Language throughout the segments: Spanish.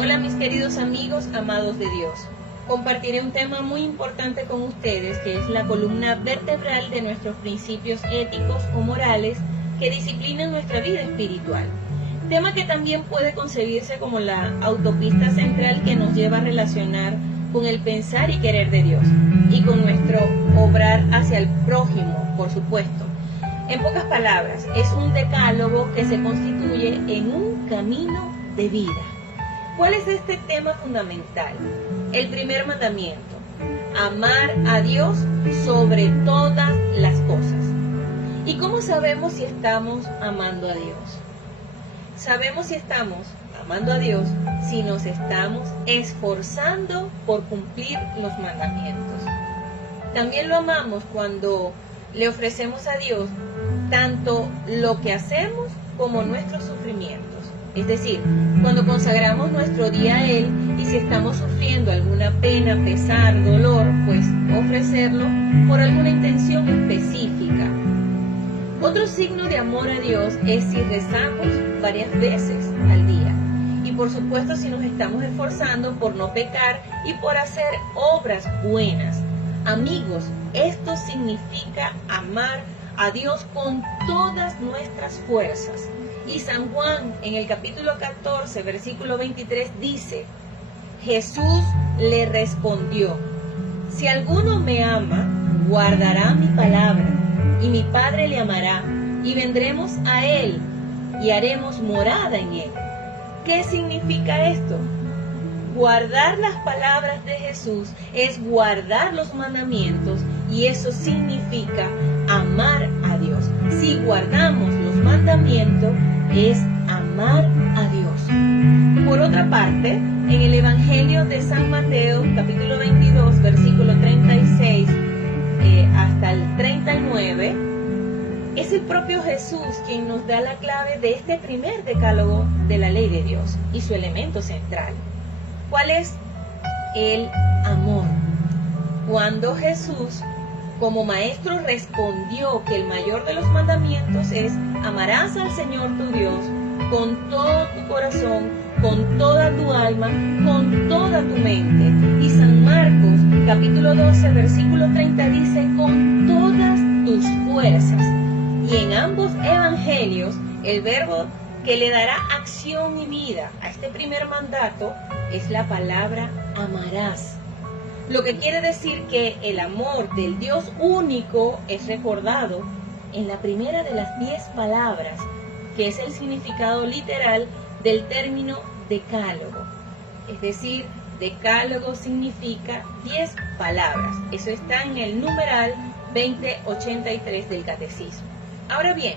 Hola mis queridos amigos, amados de Dios. Compartiré un tema muy importante con ustedes, que es la columna vertebral de nuestros principios éticos o morales que disciplinan nuestra vida espiritual. Tema que también puede concebirse como la autopista central que nos lleva a relacionar con el pensar y querer de Dios y con nuestro obrar hacia el prójimo, por supuesto. En pocas palabras, es un decálogo que se constituye en un camino de vida. ¿Cuál es este tema fundamental? El primer mandamiento: amar a Dios sobre todas las cosas. ¿Y cómo sabemos si estamos amando a Dios? Sabemos si estamos amando a Dios si nos estamos esforzando por cumplir los mandamientos. También lo amamos cuando le ofrecemos a Dios tanto lo que hacemos como nuestros sufrimientos. Es decir, cuando consagramos nuestro día a Él y si estamos sufriendo alguna pena, pesar, dolor, pues ofrecerlo por alguna intención específica. Otro signo de amor a Dios es si rezamos varias veces al día. Y por supuesto si nos estamos esforzando por no pecar y por hacer obras buenas. Amigos, esto significa amar a Dios con todas nuestras fuerzas. Y San Juan en el capítulo 14, versículo 23 dice: Jesús le respondió: si alguno me ama, guardará mi palabra, y mi Padre le amará, y vendremos a él, y haremos morada en él. ¿Qué significa esto? Guardar las palabras de Jesús es guardar los mandamientos, y eso significa amar a Dios. Si guardamos los mandamientos, es amar a Dios. Por otra parte, en el Evangelio de San Mateo, capítulo 22, versículo 36 hasta el 39, es el propio Jesús quien nos da la clave de este primer decálogo de la ley de Dios y su elemento central. ¿Cuál es? El amor. Cuando Jesús, como maestro, respondió que el mayor de los mandamientos es: amarás al Señor tu Dios con todo tu corazón, con toda tu alma, con toda tu mente. Y San Marcos, capítulo 12, versículo 30 dice: con todas tus fuerzas. Y en ambos evangelios, el verbo que le dará acción y vida a este primer mandato es la palabra amarás. Lo que quiere decir que el amor del Dios único es recordado en la primera de las 10 palabras, que es el significado literal del término decálogo. Es decir, decálogo significa 10 palabras. Eso está en el numeral 2083 del Catecismo. Ahora bien,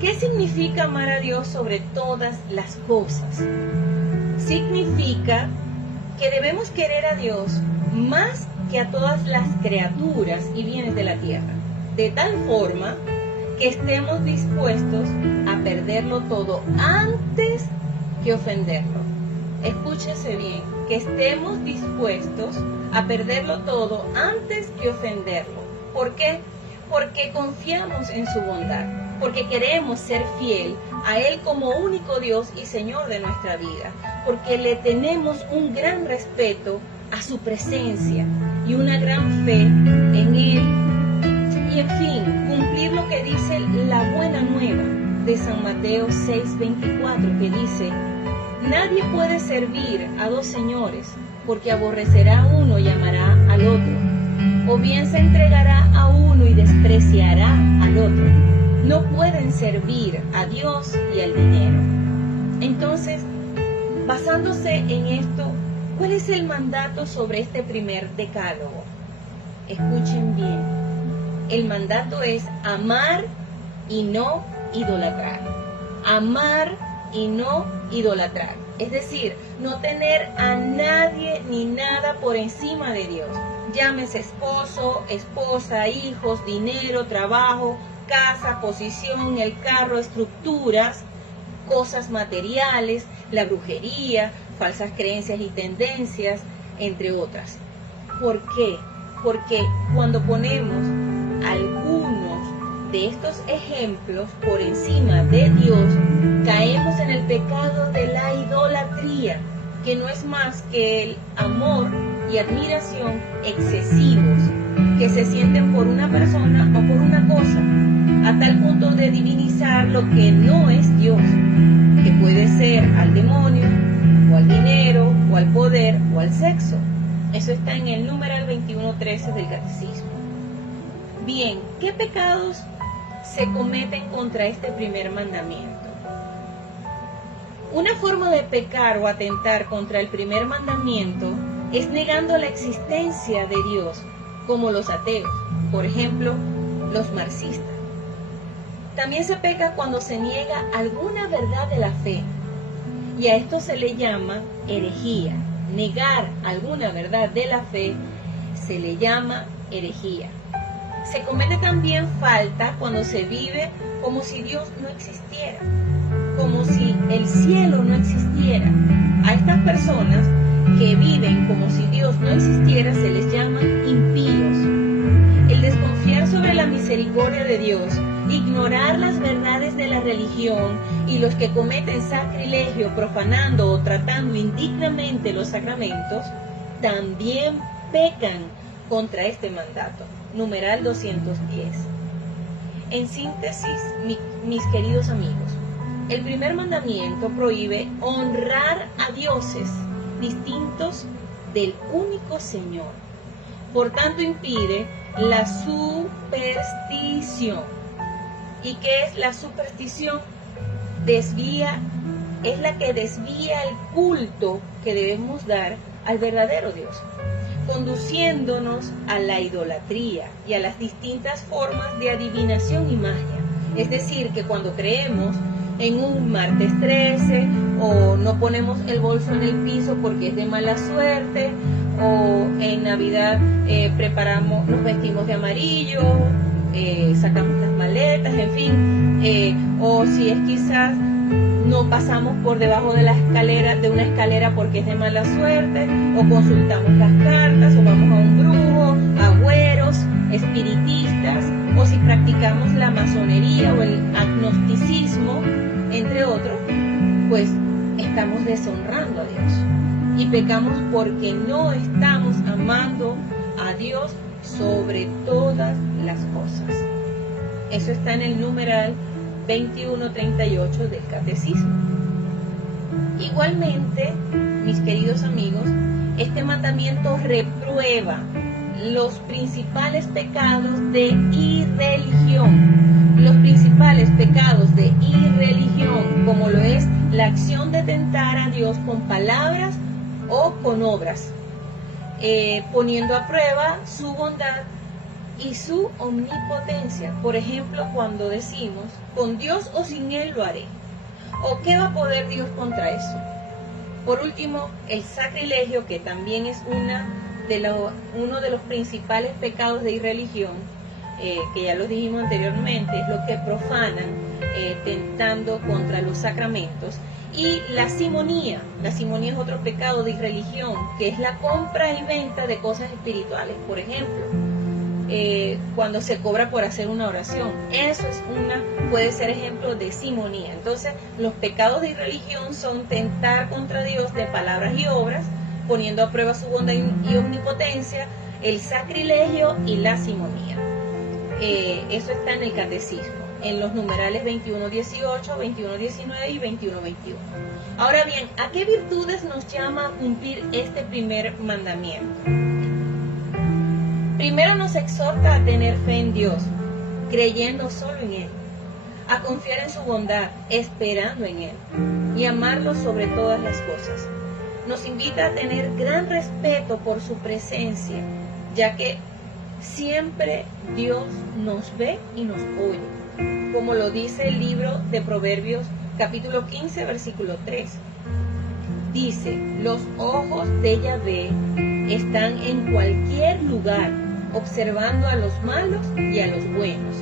¿qué significa amar a Dios sobre todas las cosas? Significa que debemos querer a Dios más que a todas las criaturas y bienes de la tierra, de tal forma que estemos dispuestos a perderlo todo antes que ofenderlo. Escúchese bien, que estemos dispuestos a perderlo todo antes que ofenderlo. ¿Por qué? Porque confiamos en su bondad, porque queremos ser fiel a Él como único Dios y Señor de nuestra vida, porque le tenemos un gran respeto a su presencia y una gran fe en Él. Y en fin, cumplir lo que dice la buena nueva de San Mateo 6:24, que dice: nadie puede servir a dos señores, porque aborrecerá a uno y amará al otro, o bien se entregará a uno y despreciará al otro. No pueden servir a Dios y al dinero. Entonces, basándose en esto, ¿cuál es el mandato sobre este primer decálogo? Escuchen bien. El mandato es amar y no idolatrar. Amar y no idolatrar. Es decir, no tener a nadie ni nada por encima de Dios. Llámese esposo, esposa, hijos, dinero, trabajo, casa, posición, el carro, estructuras, cosas materiales, la brujería, falsas creencias y tendencias, entre otras. ¿Por qué? Porque cuando ponemos algunos de estos ejemplos por encima de Dios, caemos en el pecado de la idolatría. idolatría, que no es más que el amor y admiración excesivos que se sienten por una persona o por una cosa, a tal punto de divinizar lo que no es Dios, que puede ser al demonio, o al dinero, o al poder, o al sexo. Eso está en el numeral 21.13 del Catecismo. Bien, ¿qué pecados se cometen contra este primer mandamiento? Una forma de pecar o atentar contra el primer mandamiento es negando la existencia de Dios, como los ateos, por ejemplo, los marxistas. También se peca cuando se niega alguna verdad de la fe, y a esto se le llama herejía. Negar alguna verdad de la fe se le llama herejía. Se comete también falta cuando se vive como si Dios no existiera, como si el cielo no existiera. A estas personas que viven como si Dios no existiera se les llama impíos. El desconfiar sobre la misericordia de Dios, ignorar las verdades de la religión y los que cometen sacrilegio profanando o tratando indignamente los sacramentos, también pecan contra este mandato. Numeral 210. En síntesis, mis queridos amigos, el primer mandamiento prohíbe honrar a dioses distintos del único Señor. Por tanto, impide la superstición. ¿Y qué es la superstición? Es la que desvía el culto que debemos dar al verdadero Dios, conduciéndonos a la idolatría y a las distintas formas de adivinación y magia. Es decir, que cuando creemos en un martes 13, o no ponemos el bolso en el piso porque es de mala suerte, o en Navidad nos vestimos de amarillo, sacamos las maletas, en fin, o si es quizás no pasamos por debajo de una escalera porque es de mala suerte, o consultamos las cartas, o vamos a un brujo, agüeros, espiritistas, o si practicamos la masonería o el agnosticismo, entre otros, pues estamos deshonrando a Dios y pecamos porque no estamos amando a Dios sobre todas las cosas. Eso está en el numeral 2138 del Catecismo. Igualmente, mis queridos amigos, este mandamiento reprueba los principales pecados de irreligión. Los principales pecados de irreligión, como lo es la acción de tentar a Dios con palabras o con obras, poniendo a prueba su bondad y su omnipotencia. Por ejemplo, cuando decimos, con Dios o sin Él lo haré. ¿O qué va a poder Dios contra eso? Por último, el sacrilegio, que también es uno de los principales pecados de irreligión, que ya lo dijimos anteriormente, es lo que profanan tentando contra los sacramentos. Y la simonía es otro pecado de irreligión, que es la compra y venta de cosas espirituales. Por ejemplo, cuando se cobra por hacer una oración, eso puede ser ejemplo de simonía. Entonces, los pecados de irreligión son tentar contra Dios de palabras y obras, poniendo a prueba su bondad y omnipotencia, el sacrilegio y la simonía. Eso está en el Catecismo, en los numerales 2118, 2119 y 2121. Ahora bien, ¿a qué virtudes nos llama a cumplir este primer mandamiento? Primero nos exhorta a tener fe en Dios, creyendo solo en Él, a confiar en su bondad, esperando en Él, y amarlo sobre todas las cosas. Nos invita a tener gran respeto por su presencia, ya que siempre Dios nos ve y nos oye, como lo dice el libro de Proverbios, capítulo 15, versículo 3. Dice, los ojos de Yahvé están en cualquier lugar, observando a los malos y a los buenos.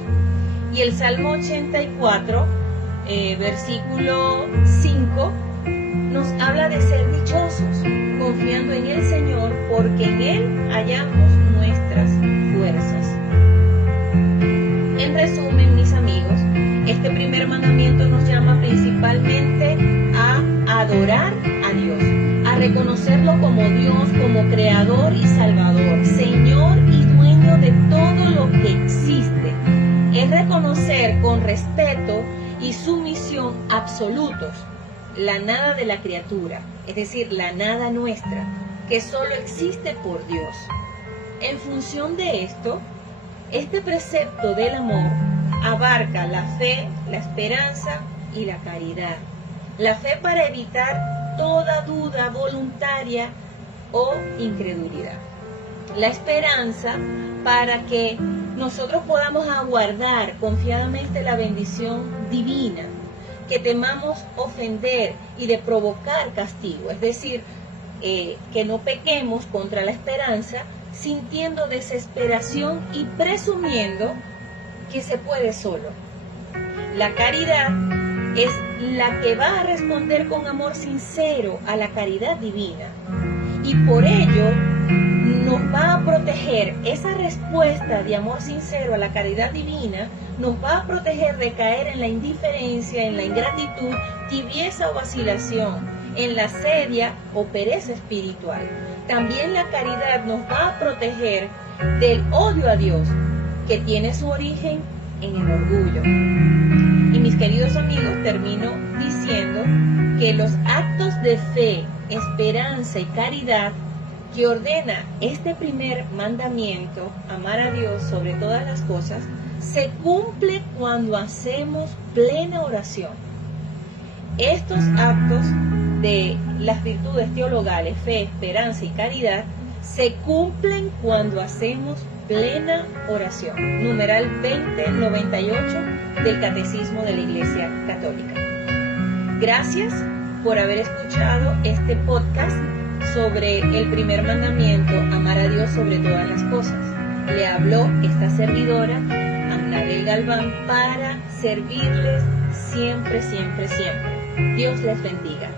Y el Salmo 84, versículo 5, nos habla de ser dichosos, confiando en el Señor, porque en Él hallamos nuestras fuerzas. En resumen, mis amigos, este primer mandamiento nos llama principalmente a adorar a a Dios, a reconocerlo como Dios, como Creador y Salvador, Señor y dueño de todo lo que existe. Es reconocer con respeto y sumisión absolutos la nada de la criatura, es decir, la nada nuestra, que solo existe por Dios. En función de esto, este precepto del amor abarca la fe, la esperanza y la caridad. La fe para evitar toda duda voluntaria o incredulidad. La esperanza para que nosotros podamos aguardar confiadamente la bendición divina, que temamos ofender y de provocar castigo, es decir, que no pequemos contra la esperanza sintiendo desesperación y presumiendo que se puede solo. La caridad es la que va a responder con amor sincero a la caridad divina y por ello nos va a proteger. Esa respuesta de amor sincero a la caridad divina nos va a proteger de caer en la indiferencia, en la ingratitud, tibieza o vacilación, en la sedia o pereza espiritual. También la caridad nos va a proteger del odio a Dios, que tiene su origen en el orgullo. Y mis queridos amigos, termino diciendo que los actos de fe, esperanza y caridad que ordena este primer mandamiento, amar a Dios sobre todas las cosas, se cumple cuando hacemos plena oración. Estos actos de las virtudes teologales, fe, esperanza y caridad, se cumplen cuando hacemos plena oración. Numeral 2098 del Catecismo de la Iglesia Católica. Gracias por haber escuchado este podcast sobre el primer mandamiento, amar a Dios sobre todas las cosas. Le habló esta servidora, Amnabel Galván, para servirles siempre, siempre, siempre. Dios les bendiga.